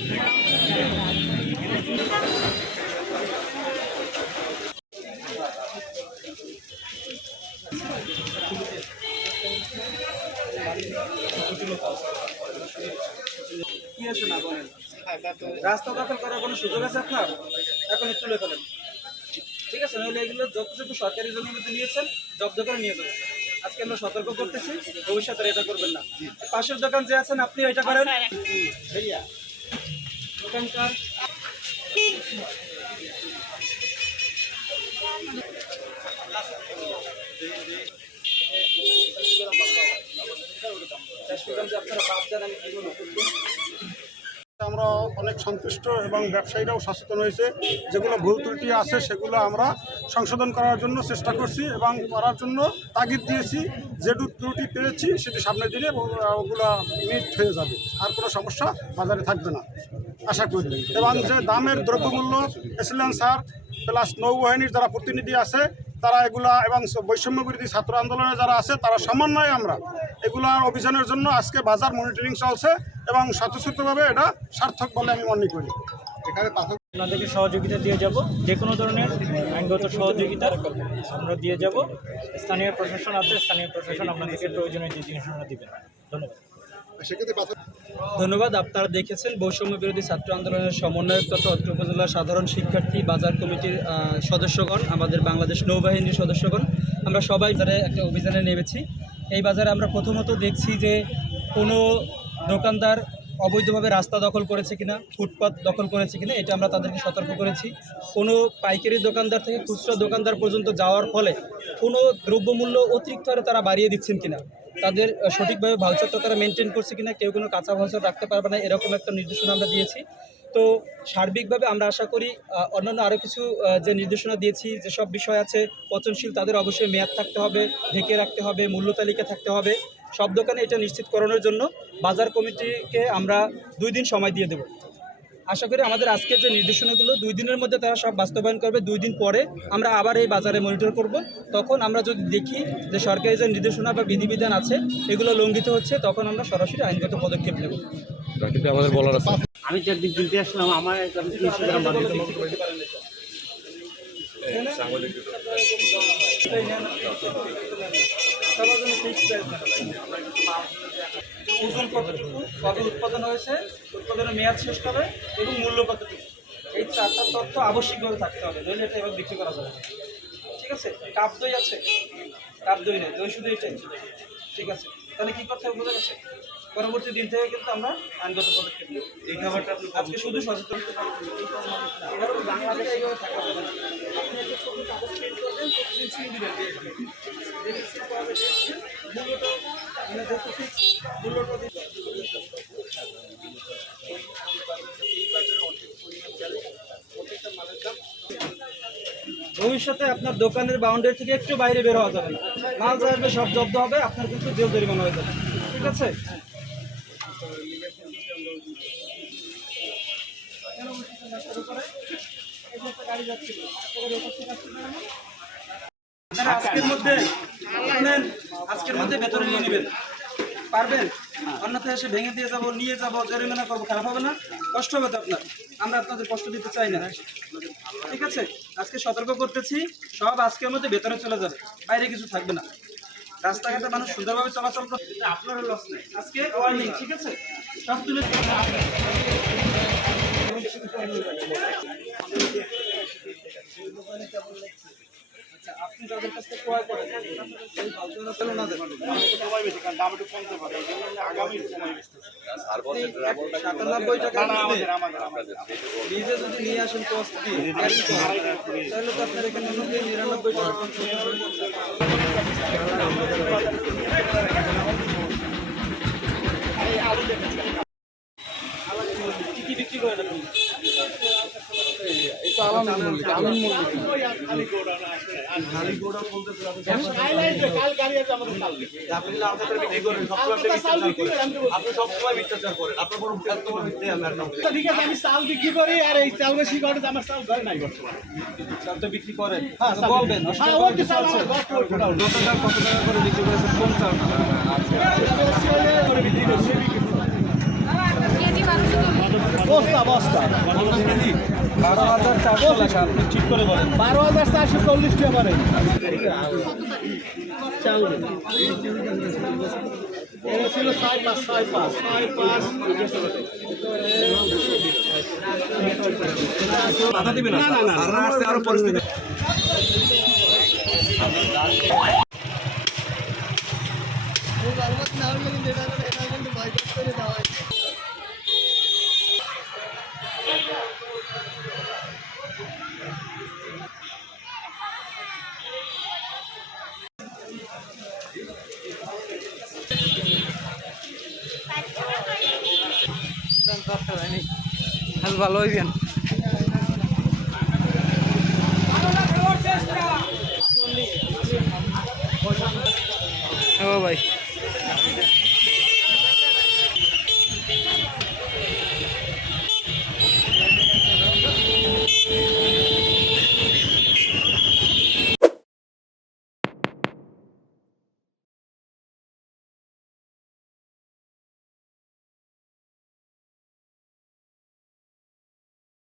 কি আছে না বলেন, রাস্তা দখল করার কোনো সুযোগ আছে আপনার? এখন তুলে ফেলেন, ঠিক আছে? নইলে এগুলো যতটুকু সরকারি জমির মধ্যে নিয়েছেন জব্দ করে নিয়ে যাবেন। আজকে আমরা সতর্ক করতেছি, ভবিষ্যতে এটা করবেন না। পাশের দোকান যে আছেন আপনি এটা করেন। দোকানকার আপনারা বাদ দেন, আমি কি বলবো। আমরা অনেক সন্তুষ্ট এবং ব্যবসায়ীরাও সচেতন হয়েছে। যেগুলো ভুল ত্রুটি আছে সেগুলো আমরা সংশোধন করার জন্য চেষ্টা করছি এবং করার জন্য তাগিদ দিয়েছি। যেটুকু ত্রুটি পেয়েছি সেটি সামনের দিনে ওগুলো মিট হয়ে যাবে, আর কোনো সমস্যা বাজারে থাকবে না আশা করি। এবং যে দামের দ্রব্যমূল্য এসিলেন্সার প্লাস নৌবাহিনীর যারা প্রতিনিধি আছে তারা এগুলা, এবং বৈষম্য বিরোধী ছাত্র আন্দোলনে যারা আছে তারা সমন্বয়ে আমরা এগুলার অভিযানের জন্য আজকে বাজার মনিটরিং চলছে এবং স্বতঃস্ফূর্তভাবে এটা সার্থক বলে আমি মনে করি। এখানে আপনাদেরকে সহযোগিতা দিয়ে যাব, যে কোনো ধরনের আইনগত সহযোগিতা আমরা দিয়ে যাব। স্থানীয় প্রশাসন আছে, স্থানীয় প্রশাসন আপনাদেরকে প্রয়োজনীয় যে জিনিসগুলো দেবেন। ধন্যবাদ। ধন্যবাদ। আপনারা দেখেছেন বৈষম্য বিরোধী ছাত্র আন্দোলনের সমন্বয়ক তথা অত্র উপজেলার সাধারণ শিক্ষার্থী বাজার কমিটির সদস্যগণ, আমাদের বাংলাদেশ নৌবাহিনীর সদস্যগণ, আমরা সবাই বাজারে একটা অভিযানে নেমেছি। এই বাজারে আমরা প্রথমত দেখছি যে কোনো দোকানদার অবৈধভাবে রাস্তা দখল করেছে কিনা, ফুটপাত দখল করেছে কিনা, এটা আমরা তাদেরকে সতর্ক করেছি। কোনো পাইকারি দোকানদার থেকে খুচরা দোকানদার পর্যন্ত যাওয়ার ফলে কোনো দ্রব্যমূল্য অতিরিক্ত হারে তারা বাড়িয়ে দিচ্ছেন কিনা, তাদের সঠিকভাবে ভাউচারটা তারা মেনটেন করছে কিনা, কেউ কোনো কাঁচা ভাউচার রাখতে পারবে না, এরকম একটা নির্দেশনা আমরা দিয়েছি। তো সার্বিকভাবে আমরা আশা করি অন্যান্য আরও কিছু যে নির্দেশনা দিয়েছি, যেসব বিষয় আছে পচনশীল তাদের অবশ্যই মেয়াদ থাকতে হবে, ঢেকে রাখতে হবে, মূল্য তালিকা থাকতে হবে। সব দোকানে এটা নিশ্চিতকরণের জন্য বাজার কমিটিকে আমরা 2 দিন সময় দিয়ে দেব। আশা করি আমাদের আজকের যে নির্দেশনাগুলো 2 দিনের মধ্যে তারা সব বাস্তবায়ন করবে। 2 দিন পরে আমরা আবার এই বাজারে মনিটর করব। তখন আমরা যদি দেখি যে সরকারি যে নির্দেশনা বা বিধিবিধান আছে এগুলো লঙ্ঘিত হচ্ছে, তখন আমরা সরাসরি আইনগত পদক্ষেপ নেব। আমাদের বলার আছে, আমি যে একদিন কিনতে আসলাম, আমার ওজন কতটুকু, কবে উৎপাদন হয়েছে, উৎপাদনের মেয়াদ শেষ কবে এবং মূল্য কতটুকু, এই 4টা তথ্য আবশ্যিকভাবে থাকতে হবে, নইলে এটা এবার বিক্রি করা যাবে। ঠিক আছে? কাপ দই আছে, কাপ দই নেই, দই শুধু এটাই। ঠিক আছে, তাহলে কী করতে হবে বোঝা গেছে? পরবর্তী দিন থেকে কিন্তু আমরা আইনগত পদক্ষেপ নেব। এই খাবারটা আজকে শুধু সচেতন বাংলাদেশে এইভাবে থাকা যাবে না। আপনি একটা ছবি কাগজ প্রিন্ট করবেন, প্রতিদিন সিল দিবেন, ভবিষ্যতে আপনার দোকানের বাউন্ডারি থেকে একটু বাইরে বের হওয়া যাবে না। মাল যা আসবে সব জব্দ হবে, আপনার কিন্তু জেল জরিমানা হয়ে যাবে। ঠিক আছে? আজকের মধ্যে ভেতরে নিয়ে নেবেন, পারবেন? অন্যথায় এসে ভেঙে দিয়ে যাবো, নিয়ে যাবো, জরিমানা করবো, খারাপ হবে না? কষ্ট হবে তো আপনার। আমরা আপনাদের কষ্ট দিতে চাই না। ঠিক আছে? আজকে সতর্ক করতেছি, সব আজকের মধ্যে ভেতরে চলে যাবে, বাইরে কিছু থাকবে না। রাস্তাঘাটে মানুষ সুন্দরভাবে চলাচল করতে, আপনারও লস নেই। আজকে ওয়ার্নিং, ঠিক আছে? সব তুলে আপনি যাদের কাছ থেকে ক্রয় করেন সেই ভাউচারটা পেল না দেবেন, সময় বেশি, কারণ দাম একটু কমতে পারে, এই জন্য আগামী সময় বেশি 97 টাকা নিজে যদি নিয়ে আসেন কস্ট দিয়ে তাহলে তো আপনার এখানে 99 টাকা কি বিক্রি করেন আপনি? এটা আলাদা মূল্য, আলাদা মূল্য। খালি গোড়া বলতে কাল গাড়ি আছে আমাদের কালকে। আপনি না আমাদের বিক্রি করেন, আপনি সবসময় মিথ্যাচার করেন। আপনার বড় তোমার মিথ্যে আমি আর ঠিক আছে, আমি চাল বিক্রি করি আর এই চাল বেশি করে আমার চাল ঘরে নাই বর্তমানে। চাল তো বিক্রি করেন, হ্যাঁ বলবেন। হ্যাঁ ওই চাল কত টাকা করে বিক্রি করেছেন? কোন চাল করে বিক্রি করছে? ও বস্তা বস্তা 12,400 লেখা আপনি ঠিক করে বলেন 12,440 টাকা পারে এটা ছিল 6,5 ভালো হইবেন ও ভাই